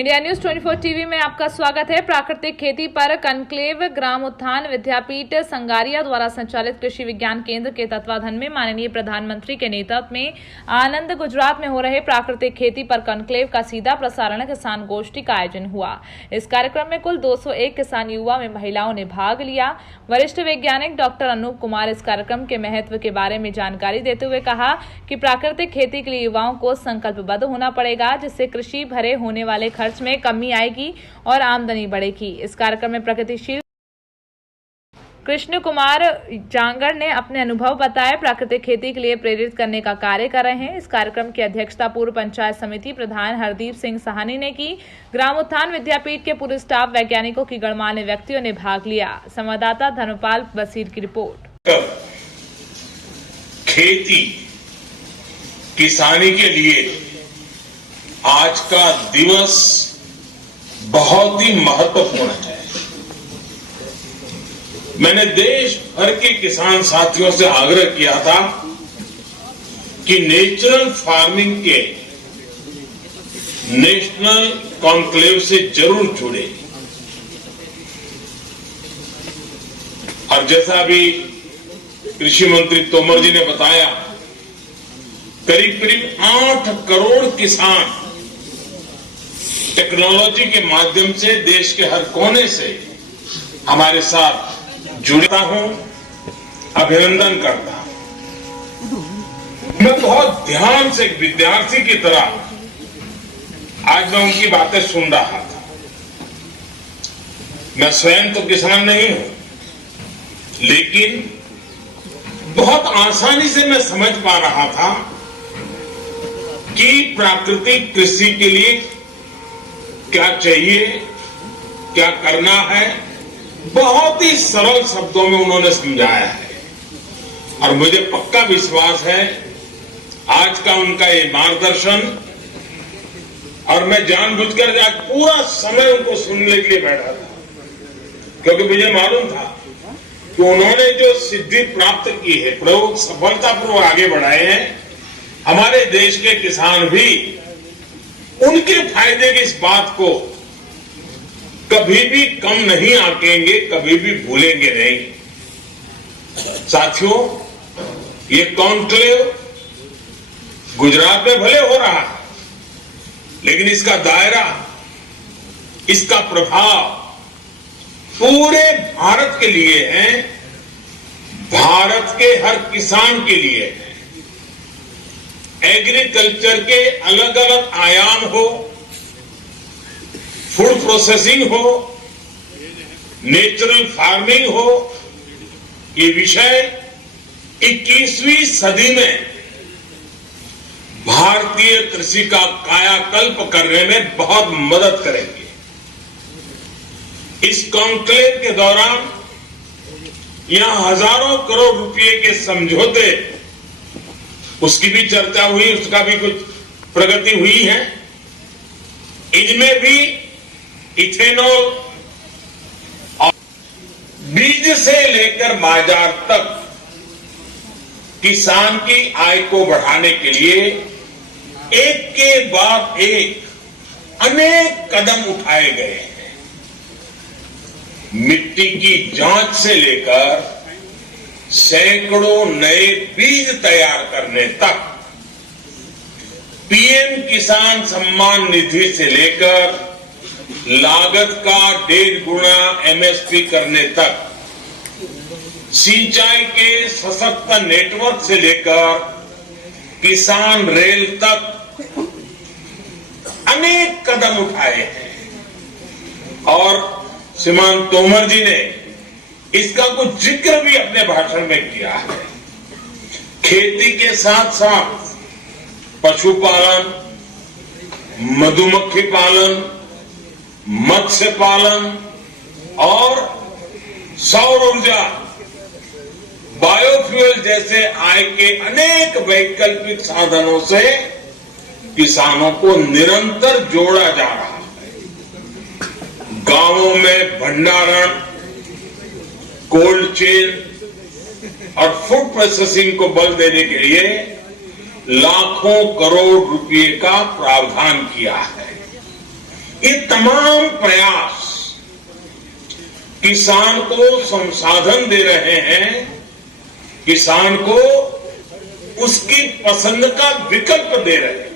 India news 24 TV में आपका स्वागत है। प्राकृतिक खेती पर कनक्लेव ग्राम उत्थान विद्यापीठ संगारिया द्वारा संचालित कृषि विज्ञान केंद्र के तत्वाधान में माननीय प्रधानमंत्री के नेतृत्व में आनंद गुजरात में हो रहे प्राकृतिक खेती पर कनक्लेव का सीधा प्रसारण किसान गोष्ठी का आयोजन हुआ। इस कार्यक्रम में कुल 201 किसान युवा में महिलाओं ने भाग लिया। वरिष्ठ वैज्ञानिक डॉक्टर अनूप कुमार इस कार्यक्रम के महत्व के बारे में जानकारी देते हुए कहा कि प्राकृतिक खेती के लिए युवाओं को संकल्पबद्ध होना पड़ेगा, जिससे कृषि भरे होने वाले खर्च में कमी आएगी और आमदनी बढ़ेगी। इस कार्यक्रम में प्रगतिशील कृष्ण कुमार जांगड़ ने अपने अनुभव बताए, प्राकृतिक खेती के लिए प्रेरित करने का कार्य कर रहे हैं। इस कार्यक्रम की अध्यक्षता पूर्व पंचायत समिति प्रधान हरदीप सिंह साहनी ने की। ग्राम उत्थान विद्यापीठ के पूरे स्टाफ, वैज्ञानिकों की गणमान्य व्यक्तियों ने भाग लिया। संवाददाता धर्मपाल बसीर की रिपोर्ट। खेती किसानी के लिए आज का दिवस बहुत ही महत्वपूर्ण है। मैंने देश भर के किसान साथियों से आग्रह किया था कि नेचुरल फार्मिंग के नेशनल कॉन्क्लेव से जरूर जुड़े। और जैसा अभी कृषि मंत्री तोमर जी ने बताया, करीब करीब 8 करोड़ किसान टेक्नोलॉजी के माध्यम से देश के हर कोने से हमारे साथ जुड़ता हूं, अभिनंदन करता हूं। मैं बहुत ध्यान से एक विद्यार्थी की तरह आज मैं उनकी बातें सुन रहा था। मैं स्वयं तो किसान नहीं हूं, लेकिन बहुत आसानी से मैं समझ पा रहा था कि प्राकृतिक कृषि के लिए क्या चाहिए, क्या करना है। बहुत ही सरल शब्दों में उन्होंने समझाया है और मुझे पक्का विश्वास है आज का उनका ये मार्गदर्शन। और मैं जानबूझकर आज पूरा समय उनको सुनने के लिए बैठा था, क्योंकि मुझे मालूम था कि उन्होंने जो सिद्धि प्राप्त की है, प्रयोग सफलतापूर्वक आगे बढ़ाए हैं, हमारे देश के किसान भी उनके फायदे की इस बात को कभी भी कम नहीं आंकेंगे, कभी भी भूलेंगे नहीं। साथियों, ये कॉन्क्लेव गुजरात में भले हो रहा है, लेकिन इसका दायरा, इसका प्रभाव पूरे भारत के लिए है, भारत के हर किसान के लिए है। एग्रीकल्चर के अलग अलग आयाम हो, फूड प्रोसेसिंग हो, नेचुरल फार्मिंग हो, ये विषय 21वीं सदी में भारतीय कृषि का कायाकल्प करने में बहुत मदद करेंगे। इस कॉन्क्लेव के दौरान यहां हजारों करोड़ रुपए के समझौते, उसकी भी चर्चा हुई, उसका भी कुछ प्रगति हुई है। इनमें भी इथेनॉल और बीज से लेकर बाजार तक किसान की आय को बढ़ाने के लिए एक के बाद एक अनेक कदम उठाए गए हैं। मिट्टी की जांच से लेकर सैकड़ों नए बीज तैयार करने तक, पीएम किसान सम्मान निधि से लेकर लागत का 1.5 गुना एमएसपी करने तक, सिंचाई के सशक्त नेटवर्क से लेकर किसान रेल तक अनेक कदम उठाए हैं। और श्रीमान तोमर जी ने इसका कुछ जिक्र भी अपने भाषण में किया है। खेती के साथ साथ पशुपालन, मधुमक्खी पालन, मत्स्य पालन और सौर ऊर्जा, बायोफ्यूल जैसे आय के अनेक वैकल्पिक साधनों से किसानों को निरंतर जोड़ा जा रहा है। गांवों में भंडारण, कोल्ड चेन और फूड प्रोसेसिंग को बल देने के लिए लाखों करोड़ रुपए का प्रावधान किया है। ये तमाम प्रयास किसान को संसाधन दे रहे हैं, किसान को उसकी पसंद का विकल्प दे रहे हैं।